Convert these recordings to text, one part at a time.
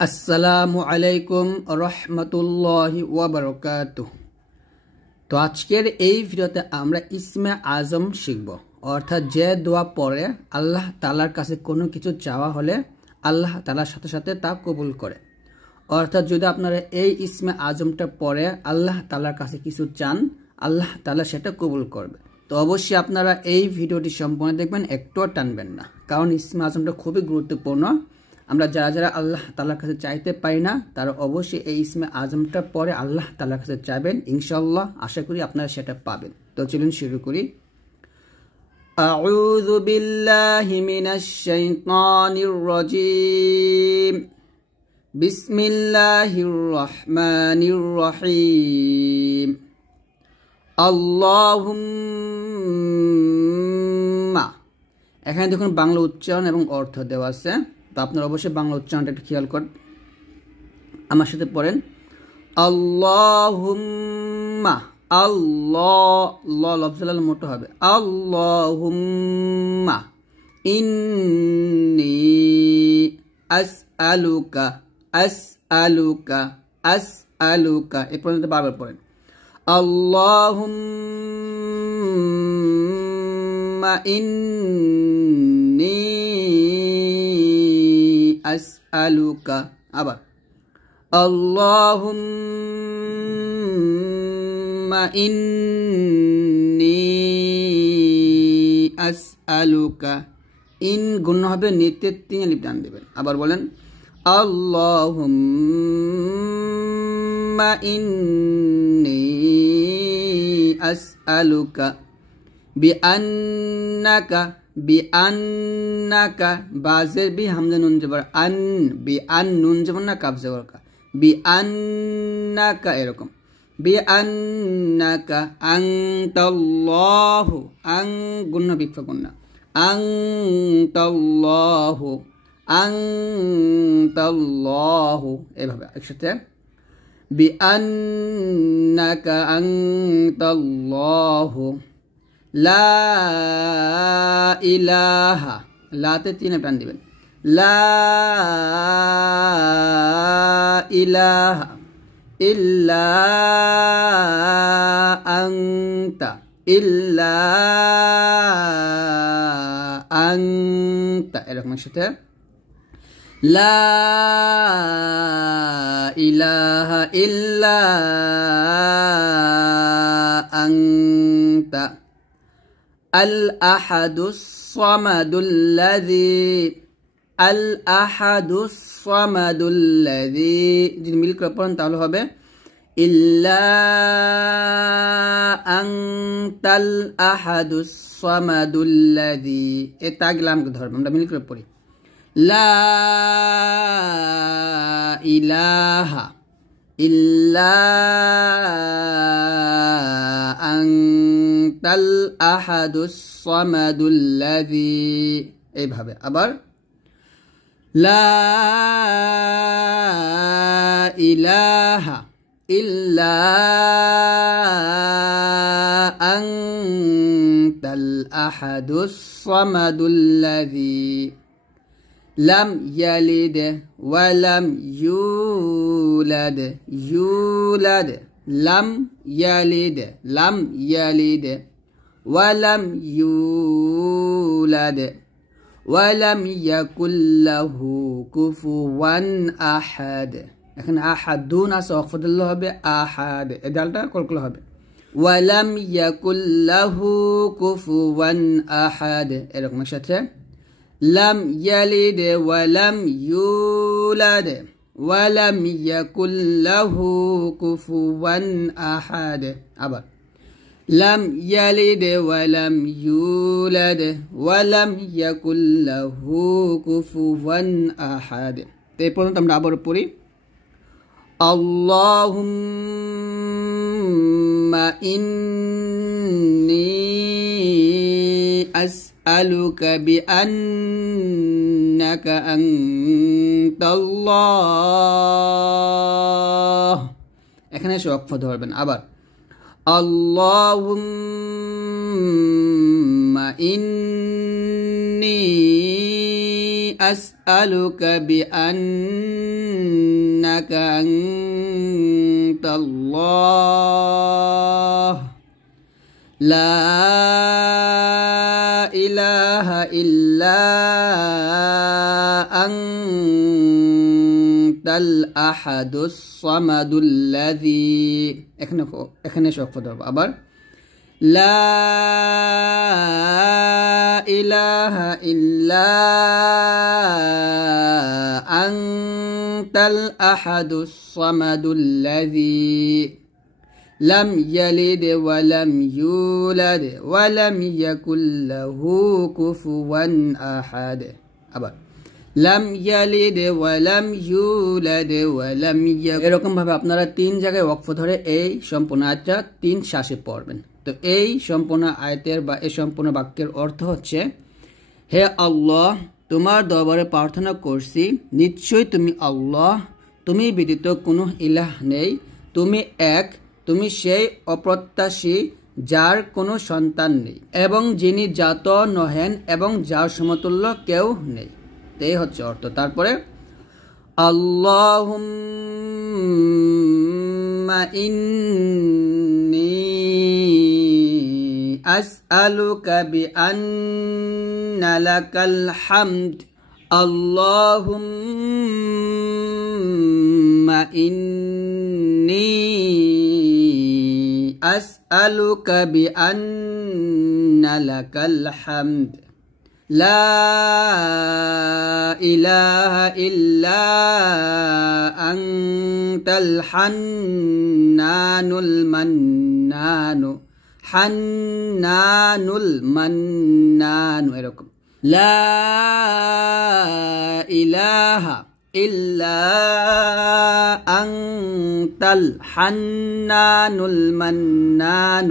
আসসালামু আলাইকুম রহমতুল্লাহি ওয়া বারাকাতুহু। তো আজকের এই ভিডিওতে আমরা ইসমে আজম শিখব, অর্থাৎ যে দোয়া পড়ে আল্লাহ তাআলার কাছে কোনো কিছু চাওয়া হলে আল্লাহ তাআলার সাথে সাথে তা কবুল করে। অর্থাৎ যদি আপনারা এই ইসমে আজমটা পড়ে আল্লাহ তাআলার কাছে কিছু চান, আল্লাহ তাআলা সেটা কবুল করবে। তো অবশ্যই আপনারা এই ভিডিওটি সম্পূর্ণ দেখবেন, একটুও টানবেন না, কারণ ইসমে আজমটা খুবই গুরুত্বপূর্ণ। আমরা যারা যারা আল্লাহ তাআলার কাছে চাইতে পারি না তারা অবশ্যই এই ইসমে আজমটা পরে আল্লাহ তাআলার কাছে চাইবেন, ইনশাআল্লাহ আশা করি আপনারা সেটা পাবেন। তো চলুন শুরু করি। আউযু বিল্লাহি মিনাশ শাইতানির রাজীম। বিসমিল্লাহির রহমানির রহিম। আল্লাহুম্মা। এখানে দেখুন বাংলা উচ্চারণ এবং অর্থ দেওয়া আছে, তো আপনারা অবশ্যই বাংলা উচ্চারণটা একটু খেয়াল করেন। আমার সাথে পড়েন আল্লাহুম্মা। আল্লাহ লফজুল মোটা হবে আল্লাহুম্মা ইন্নী আসআলুকা। আসআলুকা আসআলুকা এই পর্যন্ত বারবার পড়েন আল্লাহুম্মা ইন্নী আসআলুকা। আবার আল্লাহুম্মা ইন্নী আসআলুকা। ইন গুণ হবে নিতে 3 আলিফ টান দিবেন। আবার বলেন আল্লাহুম্মা ইন্নী আসআলুকা বিআন্নাকা। বিআন্নাকা বাজের বি হামজা নুন জবর আন। বিআন নুন জবর না কাফ জবর কা। বিআন্নাকা এরকম বিআন্নাকা আনতাল্লাহু। আং গুণ বিফা গুণ আনতাল্লাহু। আনতাল্লাহু এভাবে একসাথে বিআন্নাকা আনতাল্লাহু লা ইলাহা। লাতে 3 টান দিবেন লা ইলাহা ইল্লা আনতা। ইল্লা আনতা এরকম সাথে লা ইলাহা ইল্লা আনতা আল আহাদুস সামাদুল্লাযী। আল আহাদুস সামাদুল্লাযী যদি মিল করে পড়েন তাহলে হবে ইল্লা আনতাল আহাদুস সামাদুল্লাযী। এ তাগলা আমাকে ধরবে, আমরা মিল করে পড়ি লা ইলাহা ইল্লা আনতাল আহাদুস সামাদুল্লাযী এইভাবে। আবার লা ইলাহা ইল্লা আনতাল আহাদুস সামাদুল্লাযী লাম ইয়ালিদ ওয়া লাম ইউলাদ। ইউলাদ লাম ইয়ালিদ লাম ইয়ালিদ ওয়া লাম ইউলাদ ওয়া লাম ইয়াকুল লাহু কুফুওয়ান আহাদ। এখানে আহাদুন আছে ওয়াকফুল্লাহ হবে আহাদ, এই ডালটা কলকলা হবে ওয়া লাম ইয়াকুল লাহু কুফুওয়ান আহাদ এরকম সাথে লাম ইয়ালিদ ওয়া লাম ইউলাদ ওয়া লাম ইয়াকুল লাহু কুফুওয়ান আহাদ। আবার লাম ইয়ালিদ ওয়া লাম ইউলাদ ওয়া লাম ইয়াকুল লাহু কুফুওয়ান আহাদ। এই পর্যন্ত আমরা আবার পড়ি আল্লাহুম্মা ইন্নী আসআলুকা বিআন্নাকা আনতাল্লাহ। এখানে ওয়াকফ ধরবেন। আবার আল্লাহুম্মা ইন্নী আসআলুকা বিআন্নাকা إنك أنت الله لا إله إلا أنت الأحد الصمد الذي এখানে শক্ত ধরব আবার لا إله إلا أنت الأحد الصمد الذي لم يلد ولم يولد ولم يكن له كفوا أحد আবার لم يلد ولم يولد ولم يكن এরকম ভাবে আপনারা তিন জায়গায় ওয়াকফ ধরে এই সম্পূর্ণ আয়াতটা তিন শ্বাসে পড়বেন। তো এই সম্পূর্ণ আয়াতের বা এই সম্পূর্ণ বাক্যের অর্থ হচ্ছে হে আল্লাহ তোমার দরবারে প্রার্থনা করছি নিশ্চয়ই তুমি আল্লাহ তুমি ব্যতীত কোনো ইলাহ নেই তুমি এক তুমি সেই অপ্রত্যাশী যার কোনো সন্তান নেই এবং যিনি জাত নহেন এবং যার সমতুল্য কেউ নেই। এই হচ্ছে অর্থ। তারপরে আল্লাহুম্মা ইন্নী আসআলুকা বিআন্না লাকাল হামদ আল্লাহুম্মা ইন্নী আসআলুকা বিআন্না লাকাল হামদ لا إله إلا أنت الحنان المنان حنان المنان এরকম لا إله إلا أنت الحنان المنان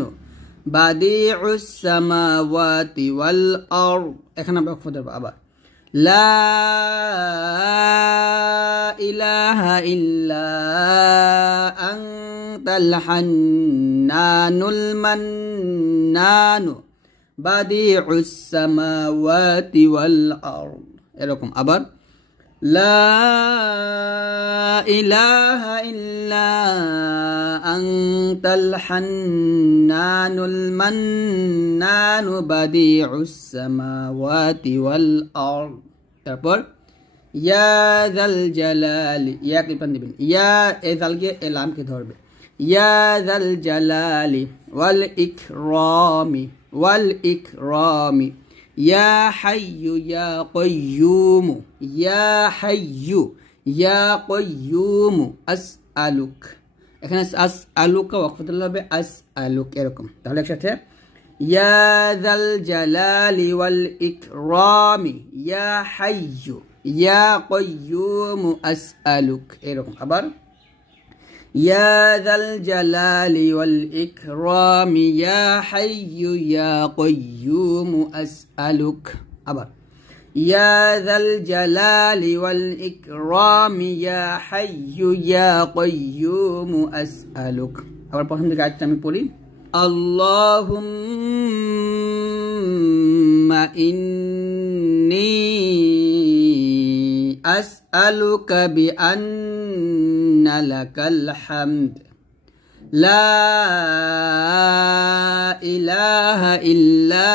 بديع السماوات والأرض এখানে আমরা ওয়াকফ দেব আবার لا إله إلا أنت الحنان المنان بديع السماوات والأرض এরকম আবার لا إله إلا أنت الحنان المنان بديع السماوات والأرض তারপর يا ذا الجلال ইয়া কি পান দিবেন ইয়া এই জালকে এলামকে ধরবে يا ذا الجلال والإكرام يا حي يا قيوم يا حي يا قيوم أسألك এখানে আসআলুকা ওয়াকফ দিতে হবে আসআলুক এরকম তাহলে একসাথে يا ذا الجلال والإكرام يا حي يا قيوم أسألك এরকم আবার يا ذا الجلال والإكرام يا حي يا قيوم أسألك أبر يا ذا الجلال والإكرام يا حي يا قيوم أسألك أبر প্রথম দিকে আয়াতটা আমি পড়ি اللهم إني أسألك بأن لك الحمد لا إله إلا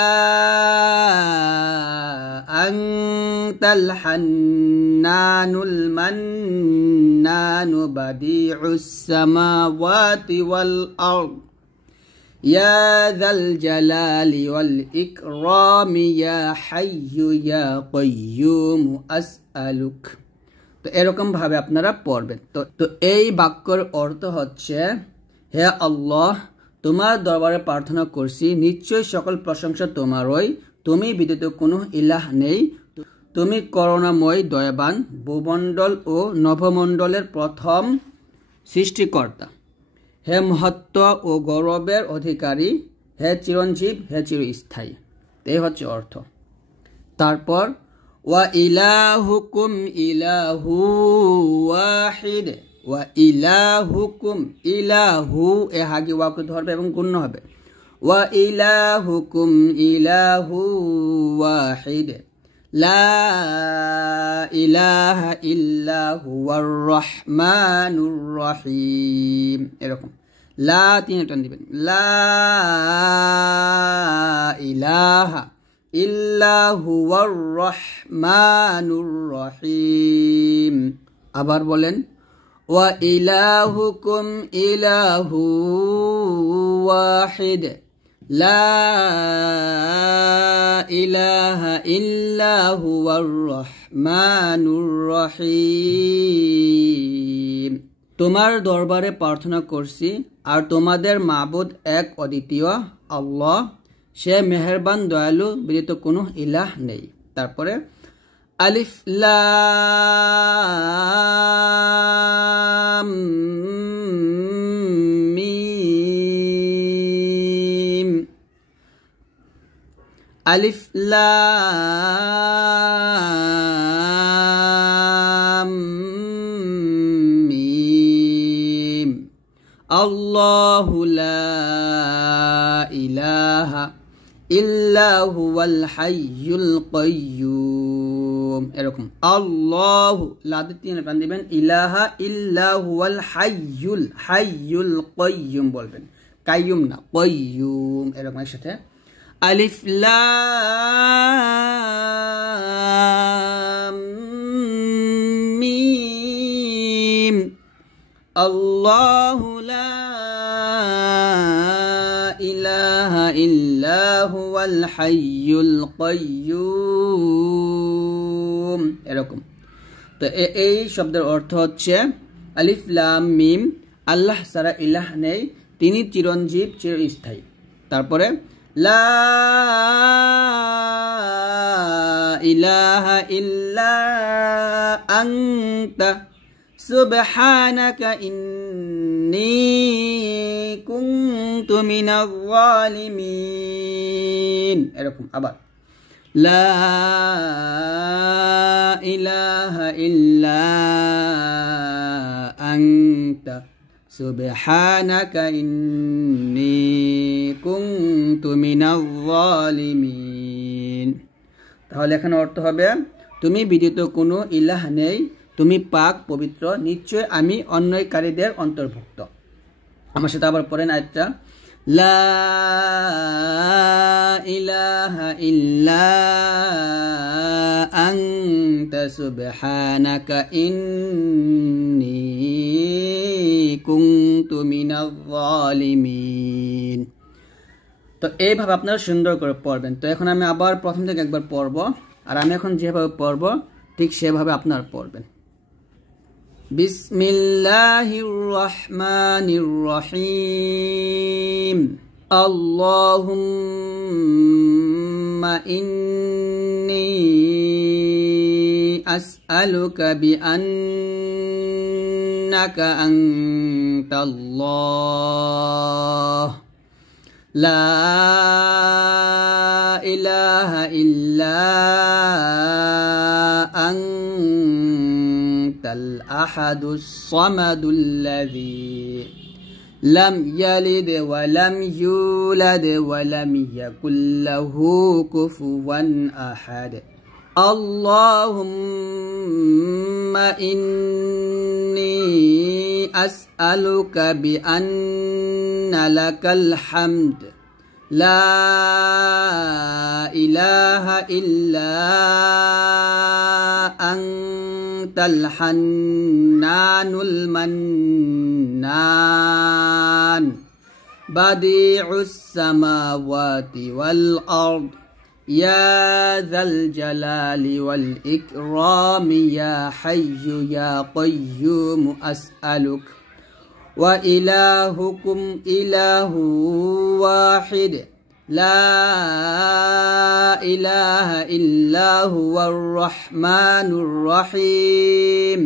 أنت الحنان المنان بديع السماوات والأرض يا ذا الجلال والإكرام يا حي يا قيوم أسألك তো এরকম ভাবে আপনারা পড়বেন। তো এই বাক্যের অর্থ হচ্ছে হে আল্লাহ তোমার দরবারে প্রার্থনা করছি নিশ্চয় সকল প্রশংসা তোমারই তুমি ব্যতীত কোনো ইলাহ নেই তুমি করুণাময় দয়াবান ভূমণ্ডল ও নভমণ্ডলের প্রথম সৃষ্টিকর্তা হে মহত্ব ও গৌরবের অধিকারী হে চিরঞ্জীব হে চিরস্থায়ী। এই হচ্ছে অর্থ। তারপর ওয়া ইলাহুকুম ইলাহু ওয়াহিদ ওয়া ইলাহুকুম ইলাহু এ হাগি ওয়াকে ধরবে এবং গুণ্য হবে ওয়া ইলাহুকুম ইলাহু ওয়াহিদ লা ইলাহা ইল্লা হুয়ার রহমানুর রহিম। এরকম লা তিন টান দিবেন, লা ইলাহা ইল্লা হুয়ার রহমানুর রহিম। আবার বলেন, ওয়া ইলাহুকুম ইলাহু ওয়াহিদ লা ইলাহা ইল্লা হুয়ার রহমানুর রহিম। তোমার দরবারে প্রার্থনা করছি আর তোমাদের মাবুদ এক অদ্বিতীয় আল্লাহ, সে মেহেরবান দয়ালু, ব্যতীত কোনো ইলাহ নেই। তারপরে আলিফ লাম মিম, আলিফ লাম মিম, আল্লাহু লা ইলাহা ইল্লা হুয়াল হাইয়ুল কাইয়্যুম। এরকম আল্লাহু লাদ তিন টান দিবেন, ইলাহা ইল্লা হুয়াল হাইয়ুল হাইয়ুল কাইয়্যুম বলবেন, কাইয়্যুম না কাইয়্যুম। এরকম একসাথে আলিফ লাম মিম, আল্লাহু লা ইলাহা ইল্লা হুয়াল হাইয়ুল কাইয়্যুম। এরকম। তো এই শব্দের অর্থ হচ্ছে আলিফ লাম মিম, আল্লাহ ছাড়া ইলাহ নেই, তিনি চিরঞ্জীব চিরস্থায়ী। তারপরে লা ইলাহা ইল্লা আনতা সুবহানাকা ইন্নী কুনতু মিনাজ জালিমিন। এরকম আবার লা ইলাহা ইল্লা আনতা সুবহানাকা ইন্নী কুনতু মিনাজ জালিমিন। তাহলে এখানে অর্থ হবে, তুমি ব্যতীত কোনো ইলাহ নেই, তুমি পাক পবিত্র, নিশ্চয় আমি অন্যায়কারীদের অন্তর্ভুক্ত। আমার সাথে আবার পড়েন আয়াতটা, লা ইলাহা ইল্লা আনতা সুবহানাকা ইন্নী কুনতু মিনাজ জালিমিন। তো এইভাবে আপনারা সুন্দর করে পড়বেন। তো এখন আমি আবার প্রথম থেকে একবার পড়ব, আর আমি এখন যেভাবে পড়ব ঠিক সেভাবে আপনারা পড়বেন। বিসমিল্লাহির রহমানির রহিম, আল্লাহুম্মা ইন্নী আসআলুকা বিআন্নাকা আনতাল্লাহ লা ইলাহা ইল্লা আনতাল আহাদুস সামাদুল্লাযী লাম ইয়ালিদ ওয়া লাম ইউলাদ ওয়া লাম ইয়াকুল লাহু কুফুওয়ান আহাদ। আল্লাহুম্মা ইন্নী আসআলুকা বিআন্না লাকাল হামদ লা ইলাহা ইল্লা আনতাল হান্নানুল মান্নান বাদিউস সামাওয়াতি ওয়াল আরদ ইয়া যাল জালালি ওয়াল ইকরামি ইয়া হাইয়্যু ইয়া কাইয়্যুম আসআলুক ওয়া ইলাহুকুম ইলাহু ওয়াহিদ লা ইলাহা ইল্লা হুয়ার রহমানুর রহিম।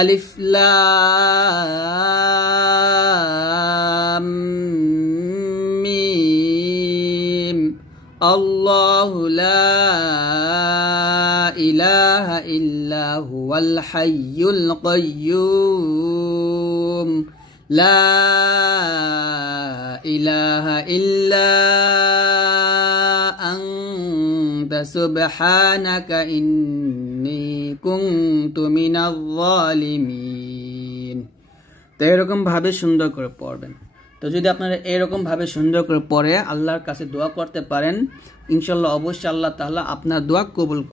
আলিফ লাম মিম, আল্লাহু লা ইলাহা ইল্লা হুয়াল হাইয়ুল কাইয়্যুম লা ইলাহা ইল্লা আনতা সুবহানাকা ইন্নী কুনতু মিনাল যালিমিন। তো এরকম ভাবে সুন্দর করে পড়বেন। তো যদি আপনারা এরকম ভাবে সুন্দর করে পড়ে আল্লাহর কাছে দোয়া করতে পারেন, ইনশাআল্লাহ অবশ্যই আল্লাহ তাআলা আপনার দোয়া কবুল